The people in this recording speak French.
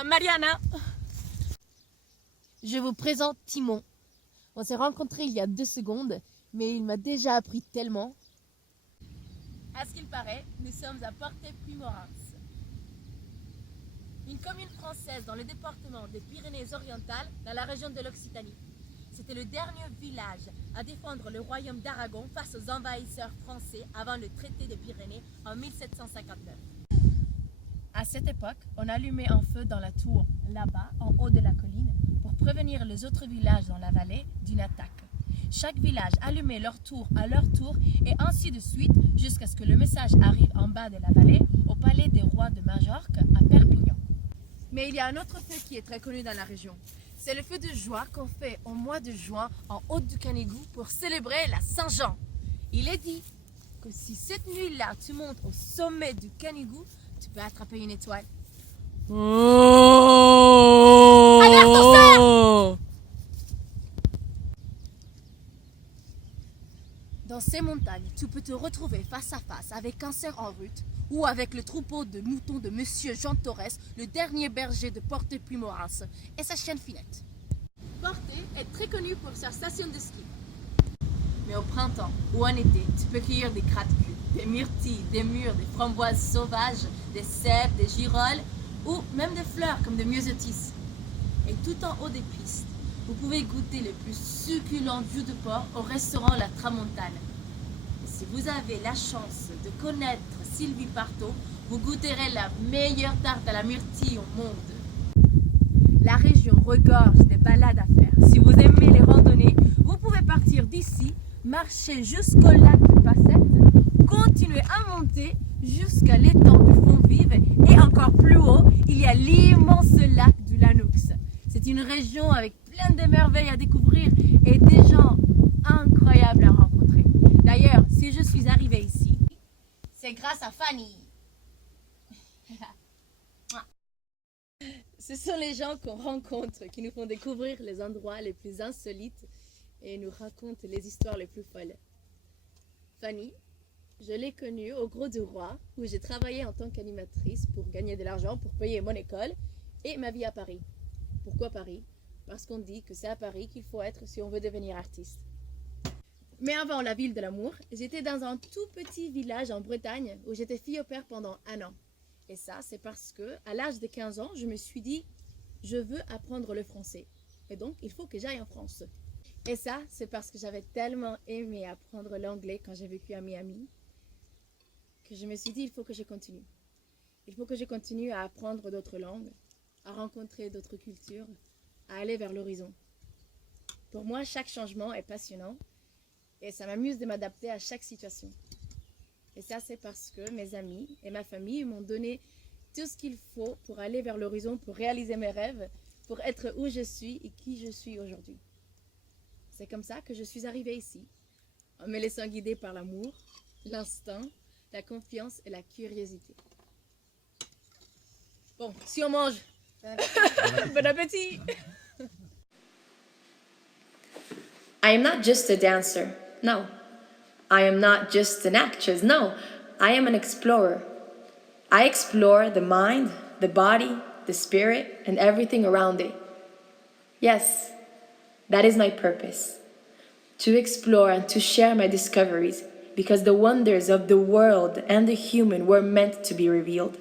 I'm Mariana. Je vous présente Timon. On s'est rencontrés il y a 2 secondes, mais il m'a déjà appris tellement. À ce qu'il paraît, nous sommes à Portet-Puymorens, une commune française dans le département des Pyrénées-Orientales, dans la région de l'Occitanie. C'était le dernier village à défendre le royaume d'Aragon face aux envahisseurs français avant le traité des Pyrénées en 1759. À cette époque, on allumait un feu dans la tour, là-bas, en haut de la colline, pour prévenir les autres villages dans la vallée d'une attaque. Chaque village allumait leur tour à leur tour et ainsi de suite jusqu'à ce que le message arrive en bas de la vallée, au palais des rois de Majorque à Perpignan. Mais il y a un autre feu qui est très connu dans la région. C'est le feu de joie qu'on fait au mois de juin en Haute du Canigou pour célébrer la Saint-Jean. Il est dit que si cette nuit-là tu montes au sommet du Canigou, tu peux attraper une étoile. Oh! Dans ces montagnes, tu peux te retrouver face à face avec un cerf en route ou avec le troupeau de moutons de Monsieur Jean Torres, le dernier berger de Portet-Puymorens, et sa chienne Finette. Portet est très connu pour sa station de ski. Mais au printemps ou en été, tu peux cueillir des gratte-culs, des myrtilles, des mûres, des framboises sauvages, des cèpes, des girolles ou même des fleurs comme des myosotis. Et tout en haut des pistes, vous pouvez goûter les plus succulents jus de porc au restaurant La Tramontane. Et si vous avez la chance de connaître Sylvie Partot, vous goûterez la meilleure tarte à la myrtille au monde. La région regorge des balades à faire. Si vous aimez les randonnées, vous pouvez partir d'ici, marcher jusqu'au lac de Passette, continuer à monter jusqu'à l'étang du Fond-Vive et encore plus haut, il y a l'immense lac du Lanoux. C'est une région avec plein de merveilles à découvrir et des gens incroyables à rencontrer. D'ailleurs, si je suis arrivée ici, c'est grâce à Fanny. Ce sont les gens qu'on rencontre qui nous font découvrir les endroits les plus insolites et nous racontent les histoires les plus folles. Fanny, je l'ai connue au Gros du Roi, où j'ai travaillé en tant qu'animatrice pour gagner de l'argent pour payer mon école et ma vie à Paris. Pourquoi Paris? Parce qu'on dit que c'est à Paris qu'il faut être si on veut devenir artiste. Mais avant la ville de l'amour, j'étais dans un tout petit village en Bretagne où j'étais fille au père pendant 1 an. Et ça, c'est parce que, à l'âge de 15 ans, je me suis dit, je veux apprendre le français. Et donc, il faut que j'aille en France. Et ça, c'est parce que j'avais tellement aimé apprendre l'anglais quand j'ai vécu à Miami, que je me suis dit, il faut que je continue. Il faut que je continue à apprendre d'autres langues, à rencontrer d'autres cultures, à aller vers l'horizon. Pour moi, chaque changement est passionnant et ça m'amuse de m'adapter à chaque situation. Et ça, c'est parce que mes amis et ma famille m'ont donné tout ce qu'il faut pour aller vers l'horizon, pour réaliser mes rêves, pour être où je suis et qui je suis aujourd'hui. C'est comme ça que je suis arrivée ici, en me laissant guider par l'amour, l'instinct, la confiance et la curiosité. Bon, si on mange, bon appétit! I am not just a dancer, no. I am not just an actress, no. I am an explorer. I explore the mind, the body, the spirit, and everything around it. Yes, that is my purpose. To explore and to share my discoveries, because the wonders of the world and the human were meant to be revealed.